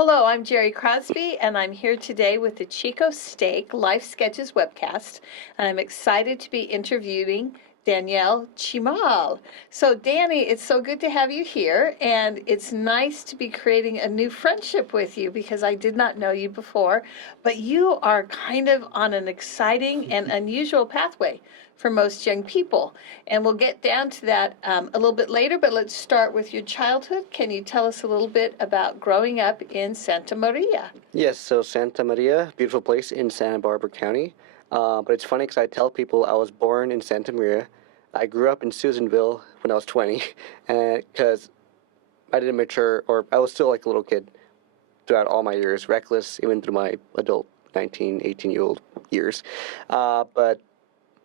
Hello, I'm Jerry Crosby, and I'm here today with the Chico Steak Life Sketches webcast, and I'm excited to be interviewing Danielle Chimal. So, Danny, it's so good to have you here, and it's nice to be creating a new friendship with you because I did not know you before, but you are kind of on an exciting and unusual pathway for most young people. And we'll get down to that a little bit later, but let's start with your childhood. Can you tell us a little bit about growing up in Santa Maria? Yes, so Santa Maria, beautiful place in Santa Barbara County. But it's funny because I tell people I was born in Santa Maria. I grew up in Susanville when I was 20, and because I didn't mature, or I was still like a little kid throughout all my years, reckless even through my adult 19, 18-year-old years. But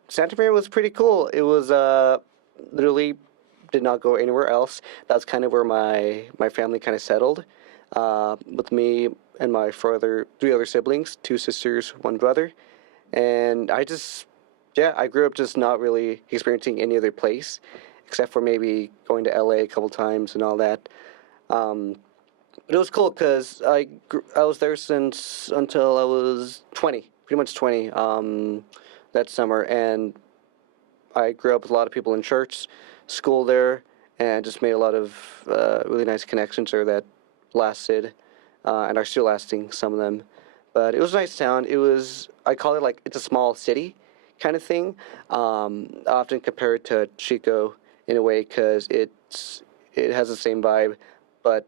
Santa Maria was pretty cool. It was literally did not go anywhere else. That's kind of where my family kind of settled, with me and my three other siblings, two sisters, one brother. And I grew up just not really experiencing any other place, except for maybe going to LA a couple times and all that. But it was cool because I was there since until I was 20, pretty much 20, that summer. And I grew up with a lot of people in church, school there, and just made a lot of really nice connections there that lasted and are still lasting, some of them. But it was a nice town. I call it like it's a small city kind of thing. I often compare it to Chico in a way because it has the same vibe, but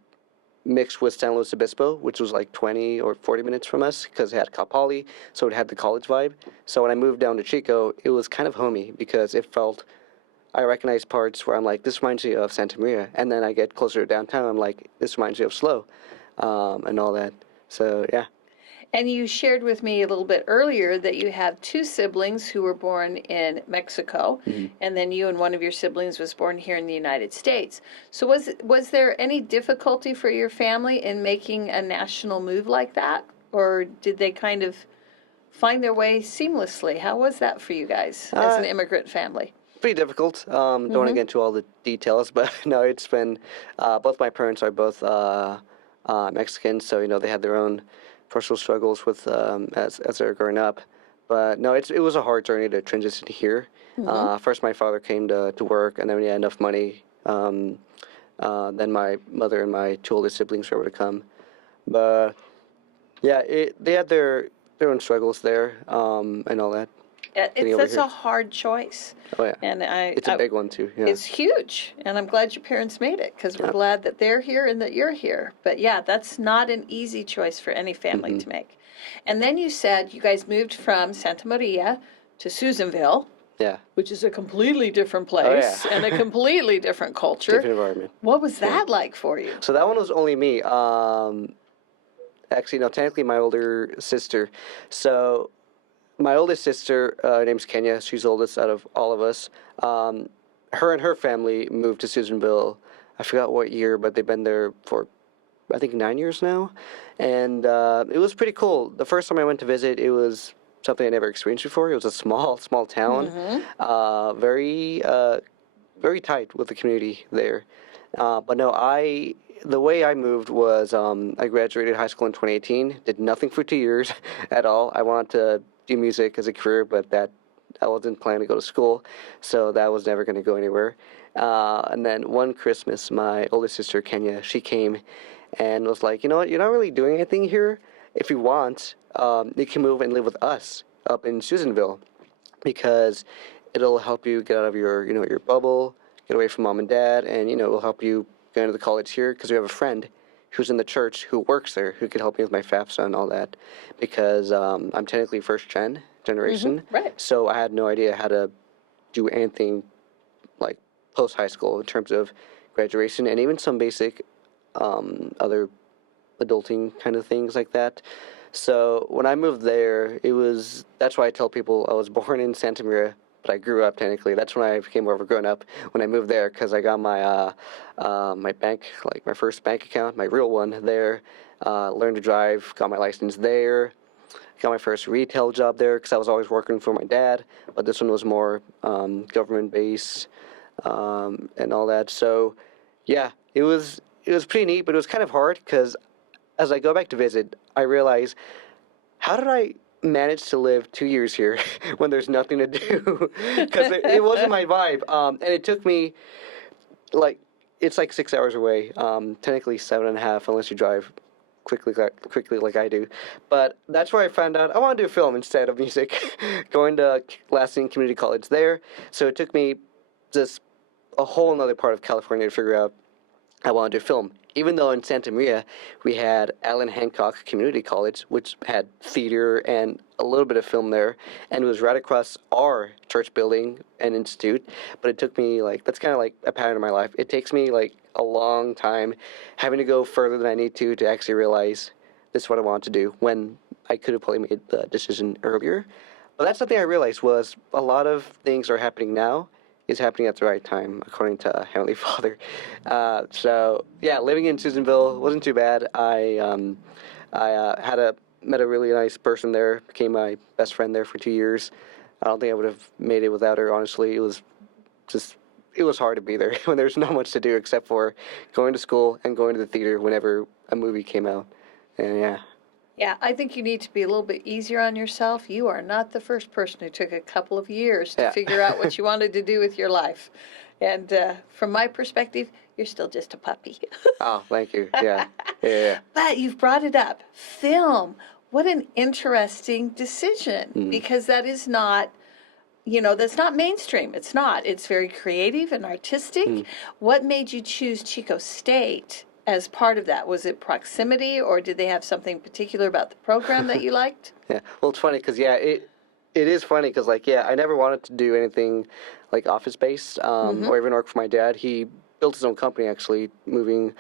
mixed with San Luis Obispo, which was like 20 or 40 minutes from us because it had Cal Poly, so it had the college vibe. So when I moved down to Chico, it was kind of homey because I recognized parts where I'm like, this reminds me of Santa Maria. And then I get closer to downtown, I'm like, this reminds me of Slow, and all that. So, yeah. And you shared with me a little bit earlier that you have two siblings who were born in Mexico, and then you and one of your siblings was born here in the United States. So was there any difficulty for your family in making a national move like that, or did they kind of find their way seamlessly? How was that for you guys as an immigrant family? Pretty difficult. Don't want to get into all the details, but no, it's been, both my parents are both Mexican, so, they had their own personal struggles with as they're growing up. But no, it was a hard journey to transition here. First, my father came to work, and then when he had enough money, then my mother and my two older siblings were able to come. But yeah, they had their own struggles there, and all that. That's a hard choice. Oh yeah, and it's a big one too. Yeah. It's huge, and I'm glad your parents made it because we're glad that they're here and that you're here. But yeah, that's not an easy choice for any family to make. And then you said you guys moved from Santa Maria to Susanville. Yeah. Which is a completely different place and a completely different culture. Different environment. What was that like for you? So that one was only me. Actually, no, technically my older sister. So my oldest sister, her name's Kenya. She's the oldest out of all of us. Her and her family moved to Susanville. I forgot what year, but they've been there for, I think, 9 years now. And it was pretty cool. The first time I went to visit, it was something I never experienced before. It was a small town, very tight with the community there. But no, the way I moved was I graduated high school in 2018. Did nothing for 2 years at all. I wanted to do music as a career, but I wasn't planning to go to school, so that was never going to go anywhere. And then one Christmas, my older sister Kenya, she came and was like, you know what, you're not really doing anything here. If you want, you can move and live with us up in Susanville because it'll help you get out of your bubble, get away from mom and dad, and it'll help you go into the college here because we have a friend who's in the church who works there who could help me with my FAFSA and all that because I'm technically first generation. Right. So I had no idea how to do anything like post high school in terms of graduation and even some basic other adulting kind of things like that. So when I moved there, that's why I tell people I was born in Santa Maria, but I grew up technically. That's when I became more of a grown up when I moved there because I got my my bank, like my first bank account, my real one there. Learned to drive, got my license there. Got my first retail job there because I was always working for my dad, but this one was more government based and all that. So yeah, it was pretty neat, but it was kind of hard because as I go back to visit, I realize, how did I manage to live 2 years here when there's nothing to do? Because it wasn't my vibe. And it took me like, it's like 6 hours away. Technically 7.5 unless you drive quickly like I do. But that's where I found out I want to do film instead of music. Going to Lansing Community College there. So it took me just a whole another part of California to figure out I wanted to do film. Even though in Santa Maria we had Allen Hancock Community College, which had theater and a little bit of film there, and it was right across our church building and institute. But it took me like, that's kind of like a pattern in my life. It takes me like a long time having to go further than I need to actually realize this is what I want to do, when I could have probably made the decision earlier. But that's something I realized was a lot of things are happening now is happening at the right time, according to Heavenly Father. So yeah, living in Susanville wasn't too bad. I met a really nice person there, became my best friend there for 2 years. I don't think I would have made it without her. Honestly, it was hard to be there when there's not much to do except for going to school and going to the theater whenever a movie came out. And yeah. Yeah, I think you need to be a little bit easier on yourself. You are not the first person who took a couple of years to figure out what you wanted to do with your life. And from my perspective, you're still just a puppy. Oh, thank you. Yeah. Yeah. But you've brought it up. Film. What an interesting decision, because that is not, that's not mainstream. It's not. It's very creative and artistic. What made you choose Chico State as part of that? Was it proximity, or did they have something particular about the program that you liked? Yeah. Well, it's funny because, it is funny because, I never wanted to do anything like office-based or even work for my dad. He built his own company, actually, moving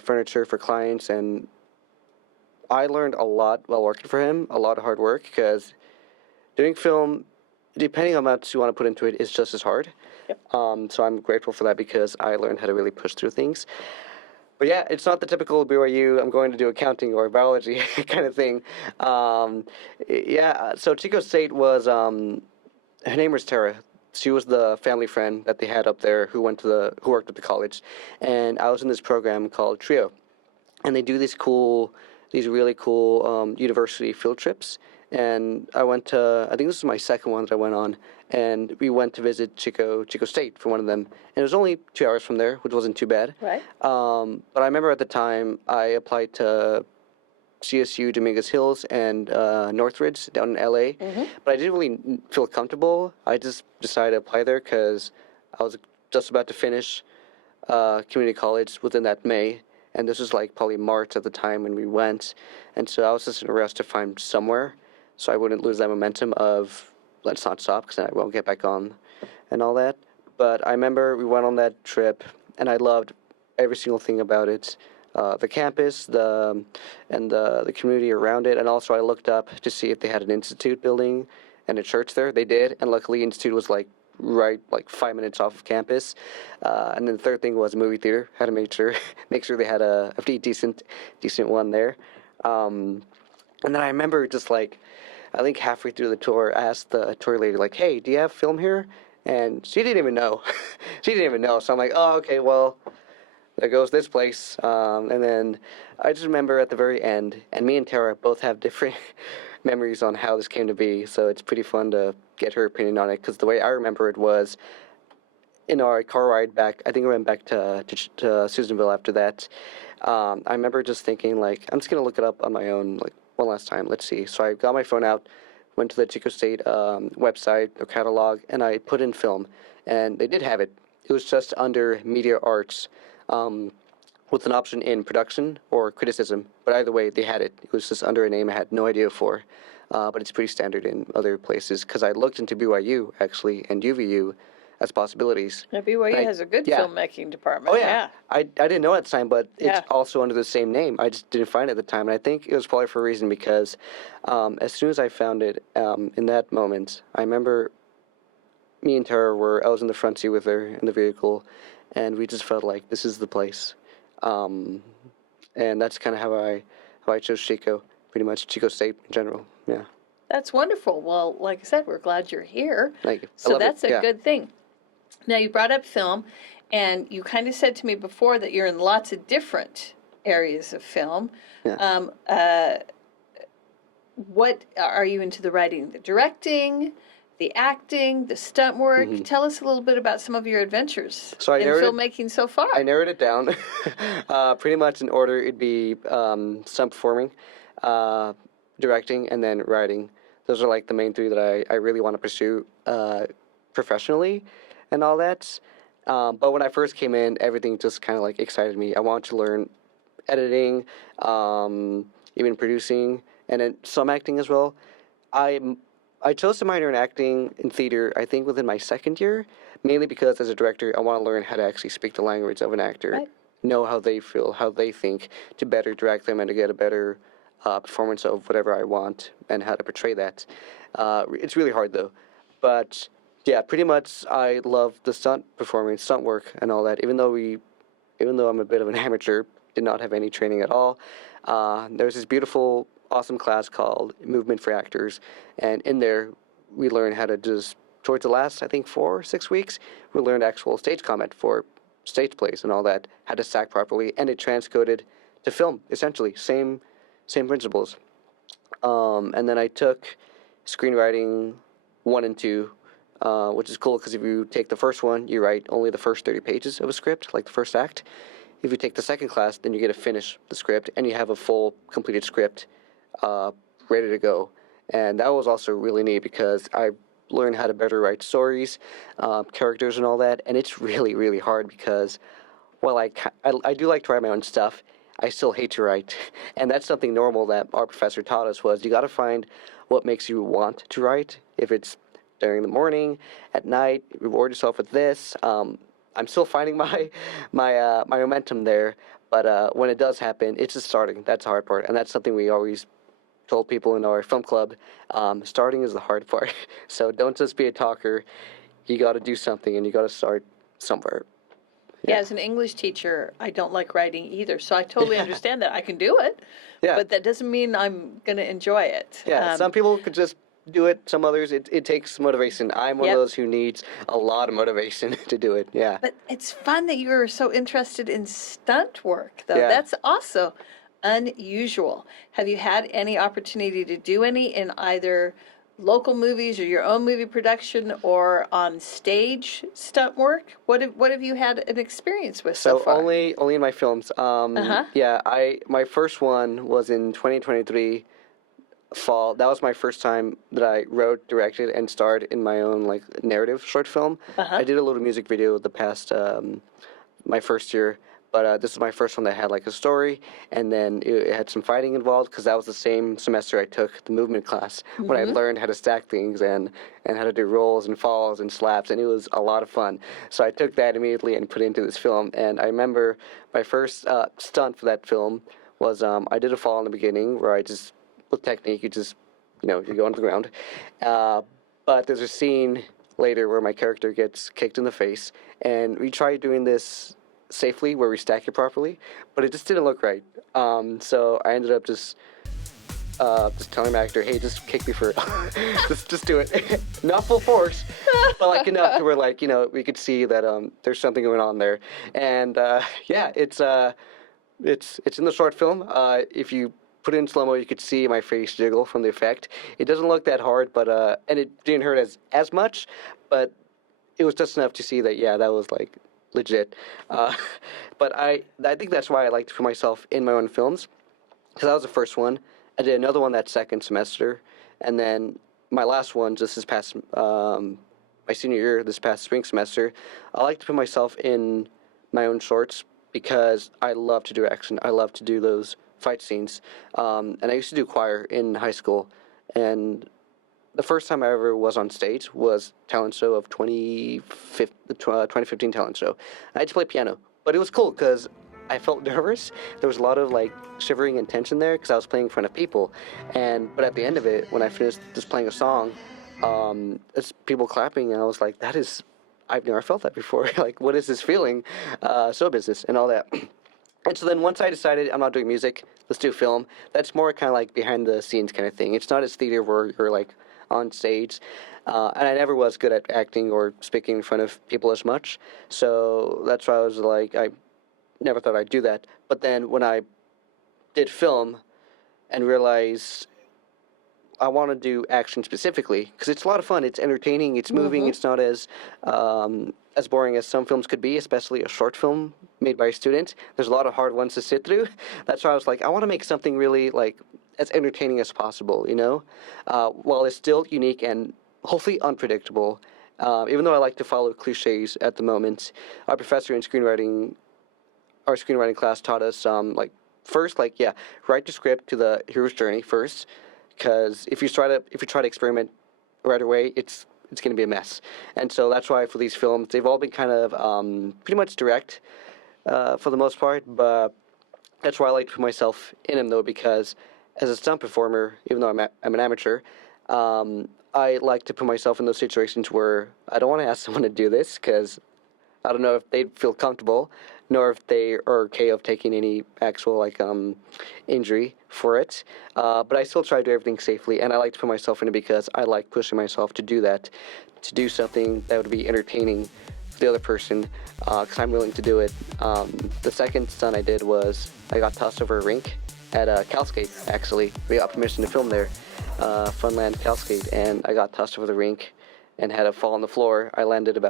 furniture for clients, and I learned a lot while working for him, a lot of hard work, because doing film, depending on how much you want to put into it, is just as hard. Yep. So I'm grateful for that because I learned how to really push through things. But yeah, it's not the typical BYU, I'm going to do accounting or biology kind of thing. So Chico State was, her name was Tara. She was the family friend that they had up there who worked at the college. And I was in this program called TRIO. And they do these really cool university field trips. And I went to, I think this was my second one that I went on, and we went to visit Chico State for one of them. And it was only 2 hours from there, which wasn't too bad. Right. But I remember at the time I applied to CSU Dominguez Hills and Northridge down in LA, but I didn't really feel comfortable. I just decided to apply there because I was just about to finish community college within that May. And this was probably March at the time when we went. And so I was just in a rush to find somewhere so I wouldn't lose that momentum of let's not stop because then I won't get back on and all that. But I remember we went on that trip and I loved every single thing about it. The campus, the community around it. And also I looked up to see if they had an institute building and a church there. They did. And luckily institute was right 5 minutes off of campus. And then the third thing was a movie theater. Had to make sure they had a pretty decent one there. And then I remember just I think halfway through the tour, I asked the tour lady hey, do you have film here? And she didn't even know. So I'm oh, okay, well, there goes this place. And then I just remember at the very end, and me and Tara both have different memories on how this came to be, so it's pretty fun to get her opinion on it, because the way I remember it was in our car ride back, I think we went back to Susanville after that. I remember just thinking, I'm just going to look it up on my own, one last time, let's see. So I got my phone out, went to the Chico State website or catalog, and I put in film, and they did have it. It was just under media arts, with an option in production or criticism, but either way, they had it. It was just under a name I had no idea for, but it's pretty standard in other places, because I looked into BYU, actually, and UVU as possibilities. Now, BYU has a good filmmaking department. Oh, yeah. I didn't know at the time, but it's Yeah. also under the same name. I just didn't find it at the time, and I think it was probably for a reason, because as soon as I found it, in that moment, I remember me and Tara I was in the front seat with her in the vehicle, and we just felt like this is the place. And that's kind of how I chose Chico, pretty much Chico State in general. Yeah. That's wonderful. Well, like I said, we're glad you're here. Thank you. I So love it. that's a Yeah. good thing. Now, you brought up film, and you kind of said to me before that you're in lots of different areas of film. Yeah. What are you into, the writing, the directing, the acting, the stunt work? Tell us a little bit about some of your adventures So I in narrowed it filmmaking so far. I narrowed it down. Pretty much in order, it'd be stunt performing, directing, and then writing. Those are like the main three that I really want to pursue professionally and all that. But when I first came in, everything just kind of like excited me. I wanted to learn editing, even producing, and then some acting as well. I I chose to minor in acting in theater, I think within my second year, mainly because as a director, I want to learn how to actually speak the language of an actor, Right. know how they feel, how they think, to better direct them and to get a better performance of whatever I want and how to portray that. It's really hard though. But yeah, pretty much I love the stunt performance, stunt work, and all that. Even though I'm a bit of an amateur, did not have any training at all. There's this beautiful, awesome class called Movement for Actors, and in there we learn how to just towards the last, I think, 4 or 6 weeks, we learned actual stage comment for stage plays and all that, how to act properly, and it transcoded to film essentially, same principles. And then I took screenwriting 1 and 2, which is cool because if you take the first one, you write only the first 30 pages of a script, like the first act. If you take the second class, then you get to finish the script and you have a full completed script ready to go. And that was also really neat because I learned how to better write stories, characters, and all that. And it's really, really hard because, well, I do like to write my own stuff. I still hate to write. And that's something normal that our professor taught us was you got to find what makes you want to write. If it's during the morning, at night, reward yourself with this. I'm still finding my momentum there, but when it does happen, it's just starting. That's the hard part, and that's something we always told people in our film club. Starting is the hard part. So don't just be a talker. You got to do something, and you got to start somewhere. Yeah, as an English teacher, I don't like writing either, so I totally understand that. I can do it, Yeah. but that doesn't mean I'm going to enjoy it. Yeah, some people could just do it. Some others, it takes motivation. I'm one Yep. of those who needs a lot of motivation to do it. Yeah. But it's fun that you're so interested in stunt work, though. Yeah. That's also unusual. Have you had any opportunity to do any in either local movies or your own movie production or on stage stunt work? What have you had an experience with so far? only in my films. Yeah, my first one was in 2023 fall. That was my first time that I wrote, directed, and starred in my own like narrative short film. I did a little music video the past my first year, but this is my first one that had like a story, and then it had some fighting involved because that was the same semester I took the movement class when I learned how to stack things and how to do rolls and falls and slaps, and it was a lot of fun. So I took that immediately and put it into this film, and I remember my first stunt for that film was I did a fall in the beginning where I just with technique, you just, you go on the ground. But there's a scene later where my character gets kicked in the face, and we tried doing this safely where we stack it properly, but it just didn't look right. So I ended up just telling my actor, hey, just kick me for just do it. Not full force, but like enough to where like, we could see that there's something going on there. And yeah, it's in the short film. If you put it in slow-mo, you could see my face jiggle from the effect. It doesn't look that hard, but and it didn't hurt as much, but it was just enough to see that, yeah, that was like legit. But I think that's why I like to put myself in my own films, because that was the first one. I did another one that second semester, and then my last one just this past my senior year, this past spring semester. I like to put myself in my own shorts because I love to do action. I love to do those fight scenes. And I used to do choir in high school, and the first time I ever was on stage was talent show of 2015 talent show. I had to play piano, but it was cool because I felt nervous. There was a lot of like shivering and tension there because I was playing in front of people, but at the end of it, when I finished just playing a song, it's people clapping, and I was like, I've never felt that before. Like, what is this feeling? Show business and all that. And so then once I decided I'm not doing music, let's do film, that's more kind of like behind the scenes kind of thing. It's not as theater where you're like on stage. And I never was good at acting or speaking in front of people as much. So that's why I was like, I never thought I'd do that. But then when I did film and realized I want to do action specifically because it's a lot of fun. It's entertaining. It's moving. It's not as boring as some films could be, especially a short film made by a student. There's a lot of hard ones to sit through. That's why I was like, I want to make something really like as entertaining as possible, you know, while it's still unique and hopefully unpredictable. Even though I like to follow cliches at the moment, our professor in screenwriting, our screenwriting class taught us first, write the script to the hero's journey first, because if you try to experiment right away, it's going to be a mess. And so that's why for these films, they've all been kind of pretty much direct for the most part. But that's why I like to put myself in them, though, because as a stunt performer, even though I'm an amateur, I like to put myself in those situations where I don't want to ask someone to do this because I don't know if they'd feel comfortable, nor if they are okay of taking any actual injury for it. But I still try to do everything safely, and I like to put myself in it because I like pushing myself to do that, to do something that would be entertaining for the other person, because I'm willing to do it. The second stunt I did was I got tossed over a rink at Calskate, actually. We got permission to film there, Funland Calskate, and I got tossed over the rink and had a fall on the floor. I landed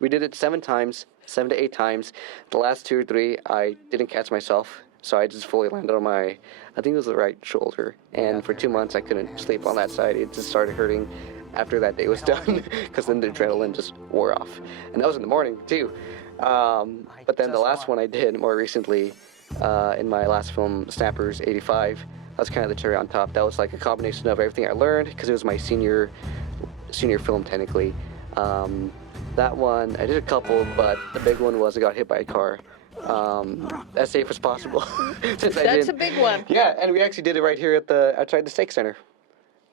we did it 7 to 8 times. The last 2 or 3, I didn't catch myself, so I just fully landed on I think it was the right shoulder. And for 2 months, I couldn't sleep on that side. It just started hurting after that day was done, because then the adrenaline just wore off. And that was in the morning, too. But then the last one I did more recently, in my last film, Snappers 85, that was kind of the cherry on top. That was like a combination of everything I learned, because it was my senior film, technically. That one, I did a couple, but the big one was I got hit by a car. As safe as possible. That's a big one. Yeah, and we actually did it right here outside the Stake Center.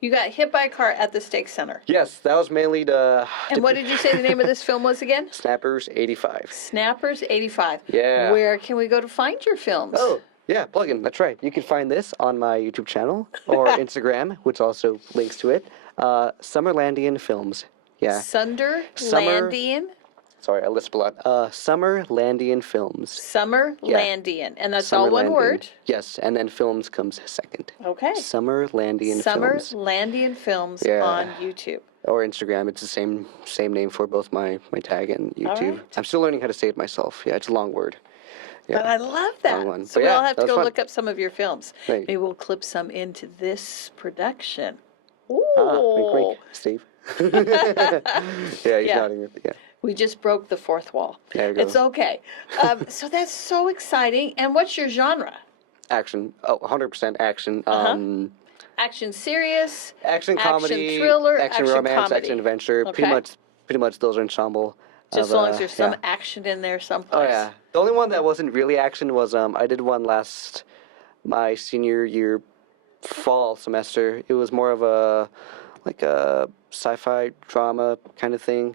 You got hit by a car at the Stake Center. Yes, that was mainly And what did you say the name of this film was again? Snappers 85. Snappers 85. Yeah. Where can we go to find your films? Oh, yeah, plug-in, that's right. You can find this on my YouTube channel or Instagram, which also links to it. Summerlandian Films. Yeah. Sunderlandian? Sorry, I lisp a lot. Summerlandian Films. Summerlandian. And that's all one word? Yes, and then films comes second. Okay. Summerlandian Films. Summerlandian Films on YouTube. Or Instagram. It's the same name for both my tag and YouTube. Right. I'm still learning how to say it myself. Yeah, it's a long word. Yeah. But I love that. Long one. So But we'll yeah, have to that was go fun. look up some of your films. Thank you. Maybe we'll clip some into this production. Ooh. Wink, wink, Steve. Yeah, he's nodding. Yeah. We just broke the fourth wall. There you go. It's okay. So that's so exciting. And what's your genre? Action. Oh, 100% action. Action serious? Action comedy. Action thriller? Action romance. comedy. Action adventure. Okay. Pretty much those ensemble. Just as long as there's some yeah. action in there someplace. Oh yeah. The only one that wasn't really action was I did one my senior year fall semester. It was more of a sci-fi drama kind of thing.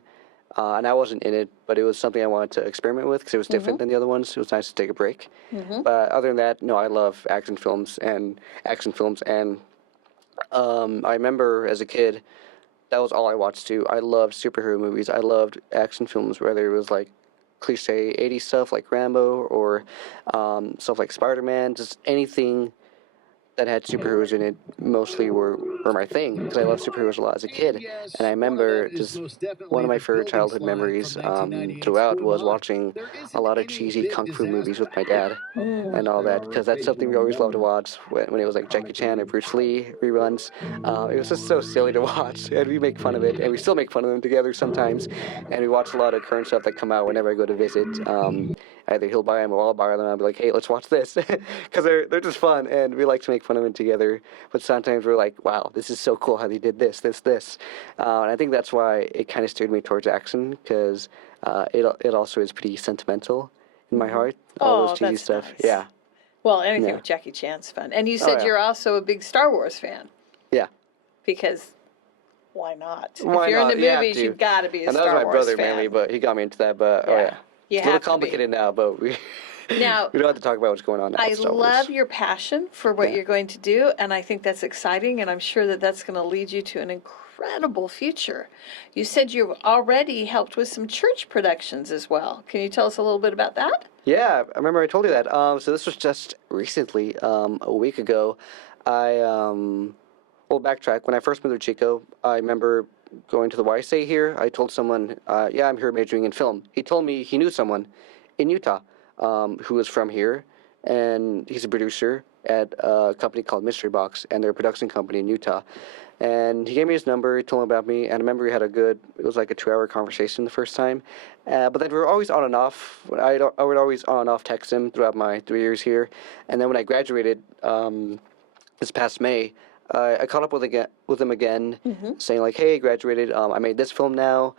And I wasn't in it, but it was something I wanted to experiment with because it was different than the other ones. It was nice to take a break. But other than that, no, I love action films. And I remember as a kid, that was all I watched too. I loved superhero movies. I loved action films, whether it was like cliche 80s stuff like Rambo or stuff like Spider-Man, just anything that had superheroes in it mostly were my thing because I loved superheroes a lot as a kid. And I remember just one of my favorite childhood memories throughout was watching a lot of cheesy kung fu movies with my dad and all that because that's something we always loved to watch when it was like Jackie Chan or Bruce Lee reruns. It was just so silly to watch and we make fun of it and we still make fun of them together sometimes. And we watch a lot of current stuff that come out whenever I go to visit. Either he'll buy them or I'll buy them and I'll be like, hey, let's watch this because they're just fun and we like to make fun of them together. But sometimes we're like, wow, this is so cool how they did this. And I think that's why it kind of steered me towards action because it also is pretty sentimental in my heart. All those cheesy that's stuff. nice. Yeah. Well, anything with Jackie Chan's fun. And you said you're also a big Star Wars fan. Yeah. Because why not? Why if you're not? in the movies, you've got to be a and Star Wars fan. that was my brother mainly, but he got me into that. But You it's a little have to be. complicated now, but we Now, we don't have to talk about what's going on now. I with Star Wars. love your passion for what you're going to do, and I think that's exciting, and I'm sure that that's going to lead you to an incredible future. You said you've already helped with some church productions as well. Can you tell us a little bit about that? Yeah, I remember I told you that. So this was just recently, a week ago. I well, backtrack. When I first moved to Chico, I remember going to the YSA here. I told someone, yeah, I'm here majoring in film. He told me he knew someone in Utah, who was from here, and he's a producer at a company called Mystery Box, and they're a production company in Utah. And he gave me his number, he told me about me, and I remember we had it was like a 2 hour conversation the first time. But then we were always on and off. I would always on and off text him throughout my 3 years here. And then when I graduated this past May, I caught up with him again, saying like, "Hey, graduated. I made this film now.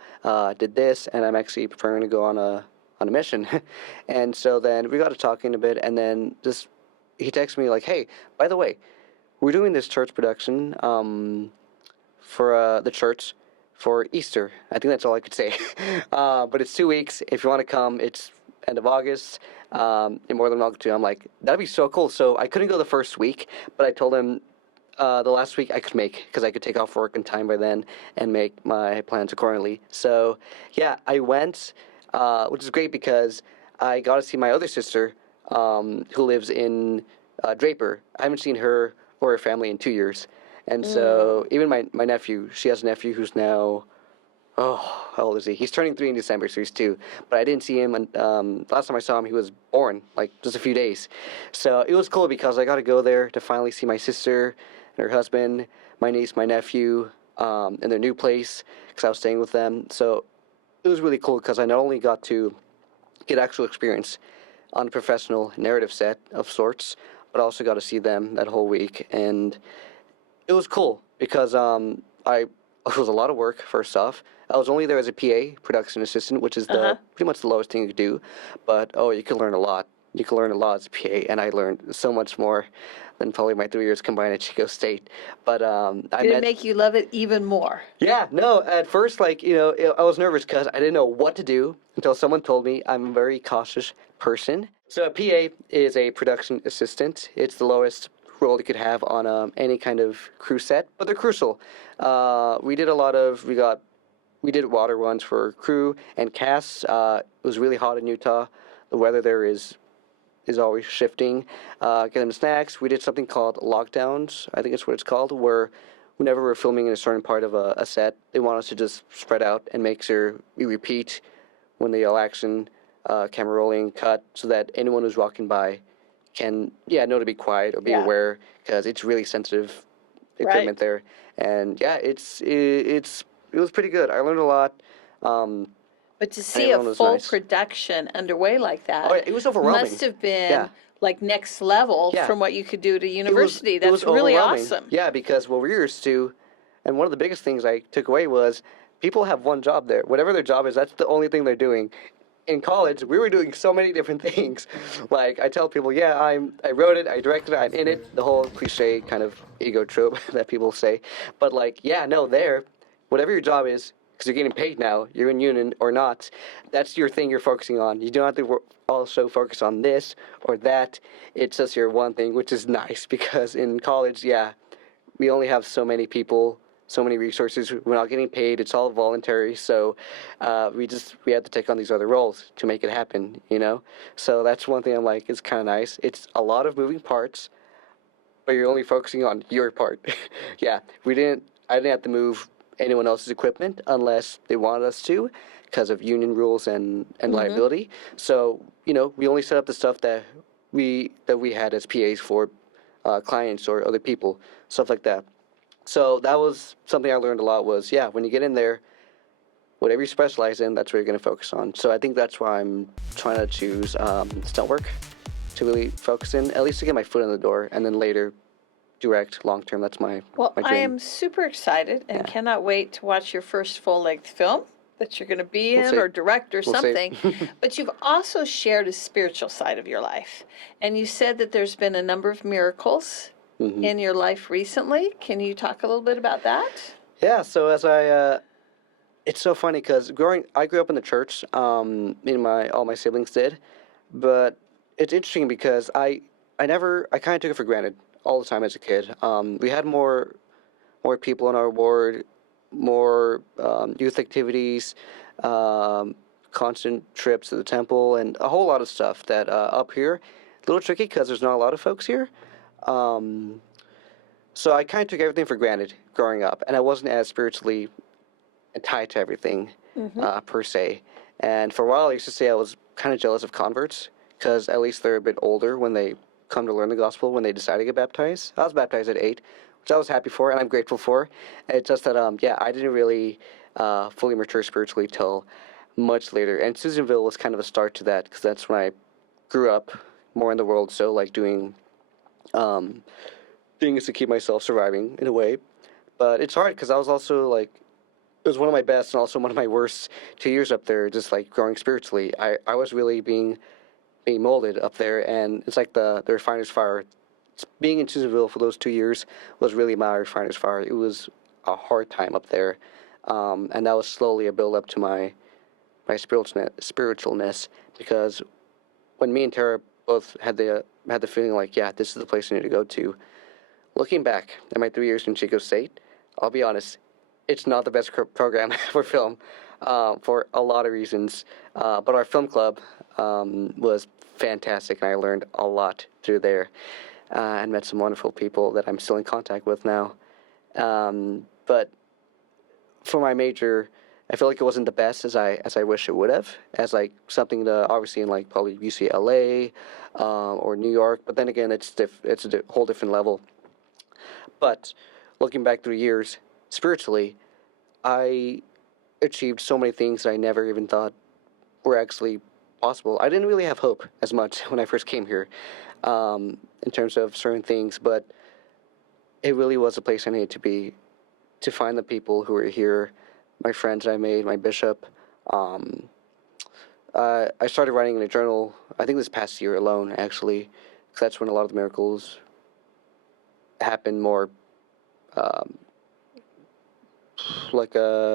Did this, and I'm actually preparing to go on a mission." And so then we got to talking a bit, and then just he texted me like, "Hey, by the way, we're doing this church production for the church for Easter. I think that's all I could say. But it's 2 weeks. If you want to come, it's end of August. You're more than welcome to." I'm like, that'd be so cool. So I couldn't go the first week, but I told him the last week I could make because I could take off work in time by then and make my plans accordingly. So yeah, I went, which is great because I got to see my other sister who lives in Draper. I haven't seen her or her family in 2 years. And so even my nephew, she has a nephew who's now, oh, how old is he? He's turning 3 in December, so he's 2. But I didn't see him, and last time I saw him, he was born, like just a few days. So it was cool because I got to go there to finally see my sister and her husband, my niece, my nephew, in their new place because I was staying with them. So it was really cool because I not only got to get actual experience on a professional narrative set of sorts, but also got to see them that whole week. And it was cool because it was a lot of work. First off, I was only there as a PA, production assistant, which is the pretty much the lowest thing you could do. But you can learn a lot. You can learn a lot as a PA, and I learned so much more than probably my 3 years combined at Chico State. But Did it make you love it even more? Yeah, no. At first, like I was nervous because I didn't know what to do until someone told me. I'm a very cautious person. So a PA is a production assistant. It's the lowest role you could have on any kind of crew set, but they're crucial. We did a lot of we did water runs for crew and cast. It was really hot in Utah. The weather there is always shifting. Get them snacks. We did something called lockdowns. I think it's what it's called, where whenever we're filming in a certain part of a set, they want us to just spread out and make sure we repeat when they yell action, camera rolling, cut, so that anyone who's walking by can know to be quiet or be aware because it's really sensitive equipment there. And yeah, it was pretty good. I learned a lot. But to see a full production underway like that, it was overwhelming. Must have been like next level from what you could do at university. It was That's really awesome. Yeah, because what we're used to, and one of the biggest things I took away was people have one job there. Whatever their job is, that's the only thing they're doing. In college, we were doing so many different things. Like I tell people, I wrote it, I directed it, I'm in it. The whole cliche kind of ego trope that people say. But there, whatever your job is, because you're getting paid now, you're in union or not, that's your thing you're focusing on. You don't have to also focus on this or that. It's just your one thing, which is nice because in college, we only have so many people, so many resources. We're not getting paid. It's all voluntary. So we had to take on these other roles to make it happen, So that's one thing I'm like, it's kind of nice. It's a lot of moving parts, but you're only focusing on your part. I didn't have to move anyone else's equipment unless they wanted us to because of union rules and liability. So, we only set up the stuff that we had as PAs for clients or other people, stuff like that. So that was something I learned a lot was, when you get in there, whatever you specialize in, that's what you're going to focus on. So I think that's why I'm trying to choose stunt work to really focus in, at least to get my foot in the door, and then later direct long term. That's my dream. I am super excited and cannot wait to watch your first full-length film that you're going to be in or direct or something. But you've also shared a spiritual side of your life. And you said that there's been a number of miracles in your life recently. Can you talk a little bit about that? Yeah, so it's so funny because I grew up in the church, all my siblings did, but it's interesting because I kind of took it for granted all the time as a kid. We had more people in our ward, more youth activities, constant trips to the temple and a whole lot of stuff that up here, a little tricky because there's not a lot of folks here. Um, so I kind of took everything for granted growing up, and I wasn't as spiritually tied to everything Mm-hmm. per se. And for a while, I used to say I was kind of jealous of converts because at least they're a bit older when they come to learn the gospel when they decide to get baptized. I was baptized at 8, which I was happy for and I'm grateful for. It's just that yeah, I didn't really fully mature spiritually till much later. And Susanville was kind of a start to that because that's when I grew up more in the world. So like doing um, things to keep myself surviving in a way. But it's hard because I was also like it was one of my best and also one of my worst 2 years up there, just like growing spiritually. I was really being molded up there, and it's like the refiner's fire. Being in Susanville for those 2 years was really my refiner's fire. It was a hard time up there, and that was slowly a build up to my spiritualness because when me and Tara both had the feeling like, yeah, this is the place I need to go to. Looking back at my 3 years in Chico State, I'll be honest, it's not the best program for film for a lot of reasons. But our film club was fantastic, and I learned a lot through there and met some wonderful people that I'm still in contact with now. But for my major, I feel like it wasn't the best as I wish it would have, as like something to obviously in like probably UCLA or New York. But then again, it's a whole different level. But looking back 3 years, spiritually, I achieved so many things that I never even thought were actually possible. I didn't really have hope as much when I first came here in terms of certain things, but it really was a place I needed to be to find the people who were here, my friends I made, my bishop. Um, I started writing in a journal, I think this past year alone, actually, because that's when a lot of the miracles happened more um,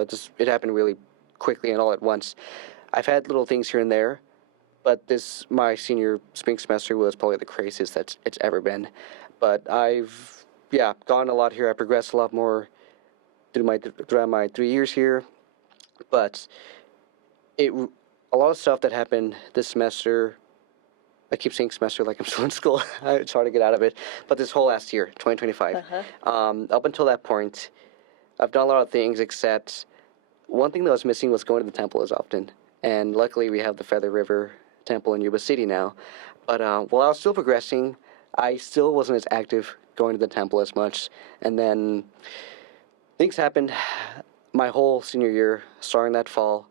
just it happened really quickly and all at once. I've had little things here and there, but this my senior spring semester was probably the craziest that it's ever been. But I've yeah gone a lot here. I progressed a lot more throughout my 3 years here. But it a lot of stuff that happened this semester. I keep saying semester like I'm still in school. It's hard to get out of it. But this whole last year, 2025, up until that point, I've done a lot of things except one thing that was missing was going to the temple as often. And luckily, we have the Feather River Temple in Yuba City now. But while I was still progressing, I still wasn't as active going to the temple as much. And then things happened my whole senior year, starting that fall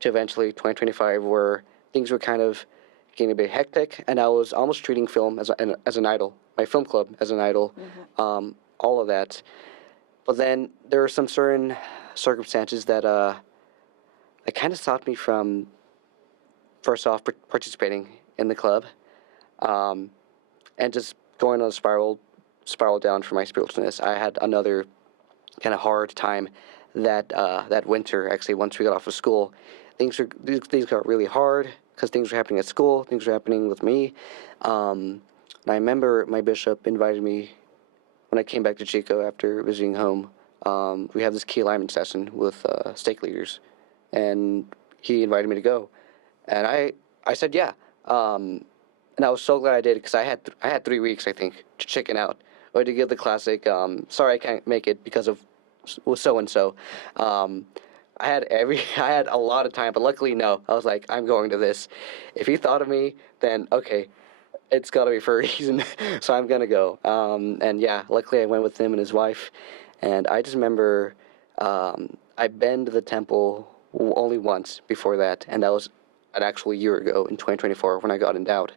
to eventually 2025, where things were kind of getting a bit hectic, and I was almost treating film as an idol, my film club as an idol, all of that. But then there were some certain circumstances that kind of stopped me from, first off, participating in the club, um, and just going on a spiral down for my spiritualness. I had another kind of hard time that winter. Actually, once we got off of school, things got really hard because things were happening at school, things were happening with me. And I remember my bishop invited me when I came back to Chico after visiting home. We have this key alignment session with stake leaders, and he invited me to go, and I said yeah. And I was so glad I did because I had 3 weeks I think to chicken out or to give the classic sorry I can't make it because of so and so. I had a lot of time, but luckily no. I was like, I'm going to this. If he thought of me, then okay, it's got to be for a reason. So I'm gonna go. And yeah, luckily I went with him and his wife. And I just remember I'd been to the temple only once before that, and that was an actual year ago in 2024 when I got endowed.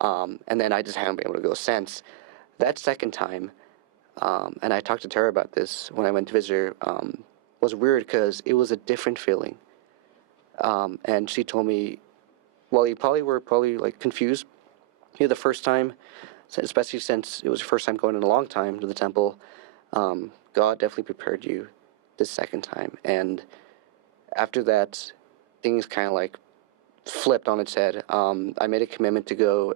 And then I just haven't been able to go since. That second time, and I talked to Tara about this when I went to visit her, was weird because it was a different feeling. And she told me, well, you were like confused here the first time, especially since it was your first time going in a long time to the temple. God definitely prepared you this second time. And after that, things kind of like flipped on its head. I made a commitment to go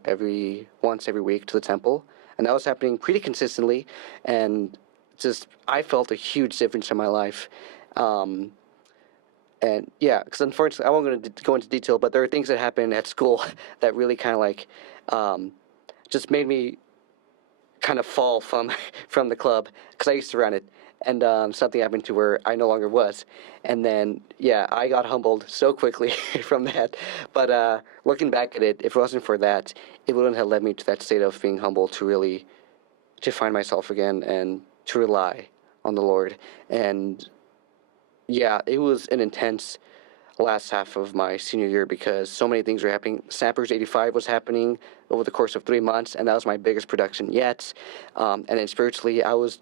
once every week to the temple, and that was happening pretty consistently, and just I felt a huge difference in my life. And yeah, because unfortunately, I won't go into detail, but there are things that happened at school that really kind of like um, just made me kind of fall from from the club because I used to run it, and something happened to where I no longer was, and then yeah, I got humbled so quickly from that. But looking back at it, if it wasn't for that, it wouldn't have led me to that state of being humble to really to find myself again and to rely on the Lord. And yeah, it was an intense last half of my senior year because so many things were happening. Snappers 85 was happening over the course of 3 months, and that was my biggest production yet. And then spiritually, I was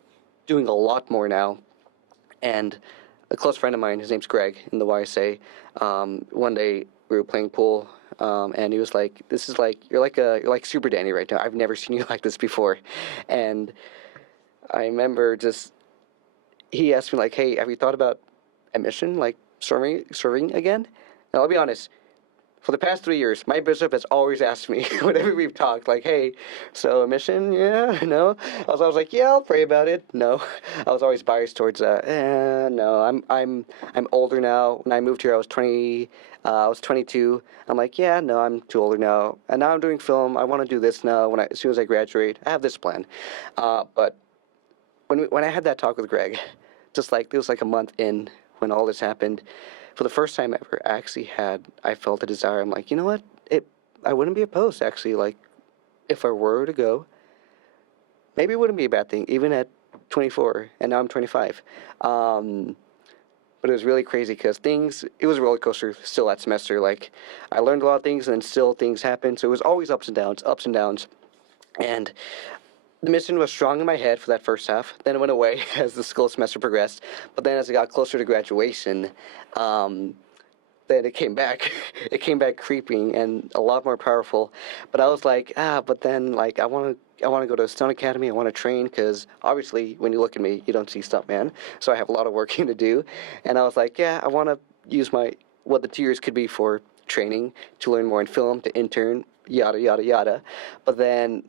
doing a lot more now. And a close friend of mine, his name's Greg in the YSA, one day we were playing pool. And he was like, "This is like you're like Super Danny right now. I've never seen you like this before." And I remember just he asked me like, "Hey, have you thought about admission, like serving again?" And I'll be honest, for the past 3 years, my bishop has always asked me whenever we've talked, like, "Hey, so a mission? Yeah, no." I was like, "Yeah, I'll pray about it." No, I was always biased towards no. I'm older now. When I moved here, I was 20. I was 22. I'm like, yeah, no, I'm too older now, and now I'm doing film. I want to do this now. As soon as I graduate, I have this plan. But when I had that talk with Greg, just like it was like a month in when all this happened, for the first time ever, I felt a desire. I'm like, you know what? I wouldn't be opposed actually. Like, if I were to go, maybe it wouldn't be a bad thing, even at 24, and now I'm 25. But it was really crazy because it was a roller coaster still that semester. Like, I learned a lot of things, and then still things happened. So it was always ups and downs, ups and downs. And the mission was strong in my head for that first half. Then it went away as the school semester progressed. But then as I got closer to graduation, then it came back. It came back creeping and a lot more powerful. But I was like, but then like I want to go to Stone Academy. I want to train because obviously when you look at me, you don't see stuff, man. So I have a lot of working to do. And I was like, yeah, I want to use what the 2 years could be for training to learn more in film, to intern, yada yada yada. But then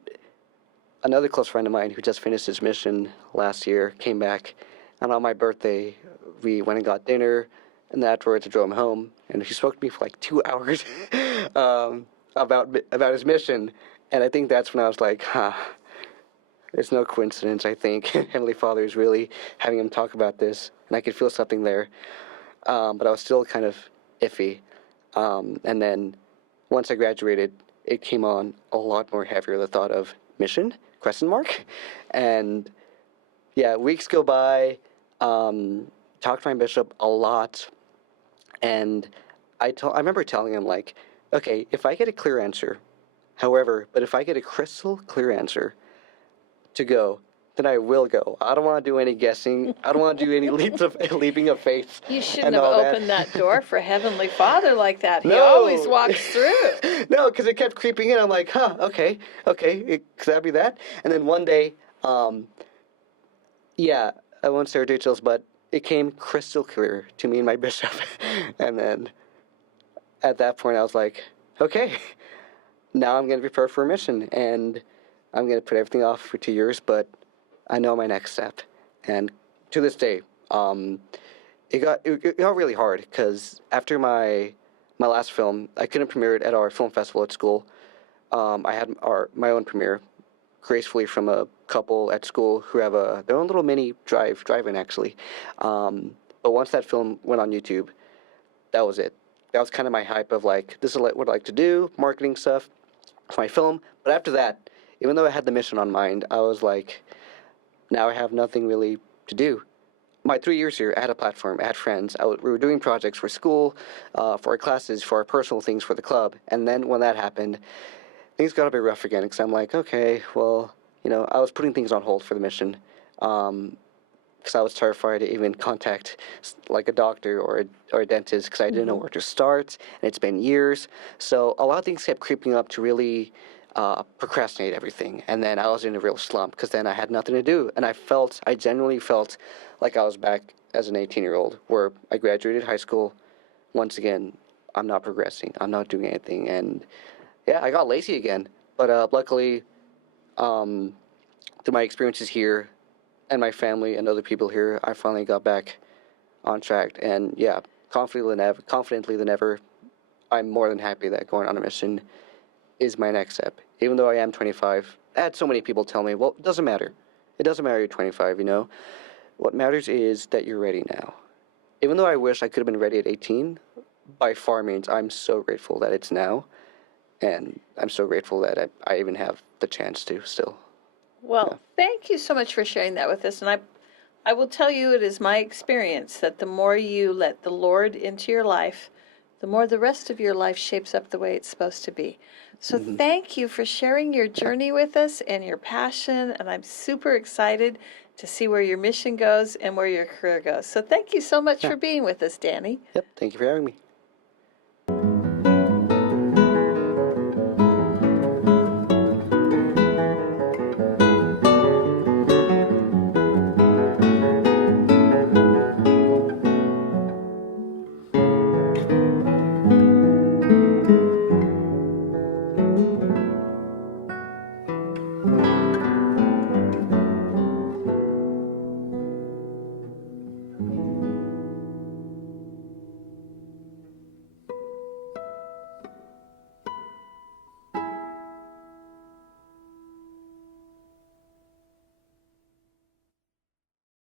another close friend of mine who just finished his mission last year came back, and on my birthday, we went and got dinner, and then afterwards I drove him home, and he spoke to me for like 2 hours about his mission, and I think that's when I was like, there's no coincidence. I think Heavenly Father is really having him talk about this, and I could feel something there, but I was still kind of iffy, and then once I graduated, it came on a lot more heavier, the thought of mission, question mark, and yeah, weeks go by, talked to my bishop a lot, and I remember telling him like, okay, if I get a clear answer, however, but if I get a crystal clear answer to go, then I will go. I don't want to do any guessing. I don't want to do any leaping of faith. You shouldn't and have all opened that door for Heavenly Father like that. He No. always walks through. No, because it kept creeping in. I'm like, okay, could that be that? And then one day, yeah, I won't say details, but it came crystal clear to me and my bishop. And then at that point, I was like, okay, now I'm going to prepare for a mission, and I'm going to put everything off for 2 years, but I know my next step. And to this day, it got really hard because after my last film, I couldn't premiere it at our film festival at school. I had my own premiere, gracefully from a couple at school who have their own little mini drive-in actually. But once that film went on YouTube, that was it. That was kind of my hype of like, this is what I like to do, marketing stuff for my film. But after that, even though I had the mission on mind, I was like, now I have nothing really to do. My 3 years here, I had a platform, I had friends. We were doing projects for school, for our classes, for our personal things for the club. And then when that happened, things got a bit rough again because I'm like, okay, well, I was putting things on hold for the mission because I was terrified to even contact like a doctor or a dentist because I didn't know where to start, and it's been years. So a lot of things kept creeping up to really procrastinate everything, and then I was in a real slump because then I had nothing to do, and I genuinely felt like I was back as an 18-year-old where I graduated high school. Once again, I'm not progressing, I'm not doing anything, and yeah, I got lazy again. But luckily, through my experiences here and my family and other people here, I finally got back on track, and yeah, confidently than ever, I'm more than happy that going on a mission is my next step. Even though I am 25, I had so many people tell me, well, it doesn't matter. It doesn't matter you're 25, you know? What matters is that you're ready now. Even though I wish I could have been ready at 18, by far means I'm so grateful that it's now, and I'm so grateful that I even have the chance to still. Well, thank you so much for sharing that with us. And I will tell you, it is my experience that the more you let the Lord into your life, the more the rest of your life shapes up the way it's supposed to be. So thank you for sharing your journey with us and your passion. And I'm super excited to see where your mission goes and where your career goes. So thank you so much for being with us, Danny. Yep, thank you for having me.